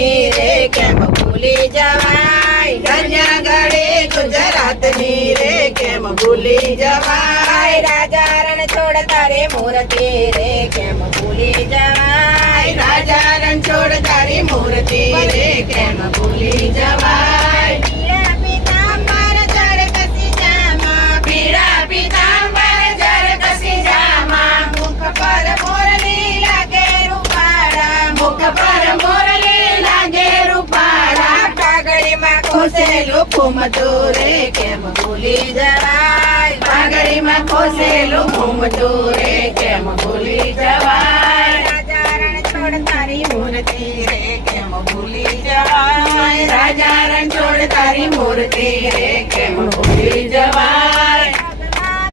ગુજરાતની રે કેમ ભૂલી જવાય ધન્યગઢે ગુજરાતની રે કેમ ભૂલી જવાય રાજા રણછોડ તારી મૂર્તિ રે કેમ ભૂલી જવાય રાજા રણછોડ તારી મૂર્તિ રે કેમ ભૂલી જવાય પીળા પીતાંબર જર કસી જામા પીળા પીતાંબર જર કસી જામા મુખ પર મોરલી લાગે રૂપાળા મુખ પર મોરલી લાગે રૂપાળા પાઘડીમાં ખોસેલું ઘૂમતું રે કેમ ભૂલી જવાય પાઘડીમાં ખોસેલું ઘૂમતું રે કેમ ભૂલી જવાય રાજા રણછોડ તારી મૂર્તિ રે કેમ ભૂલી જવાય રાજા રણછોડ તારી મૂર્તિ રે કેમ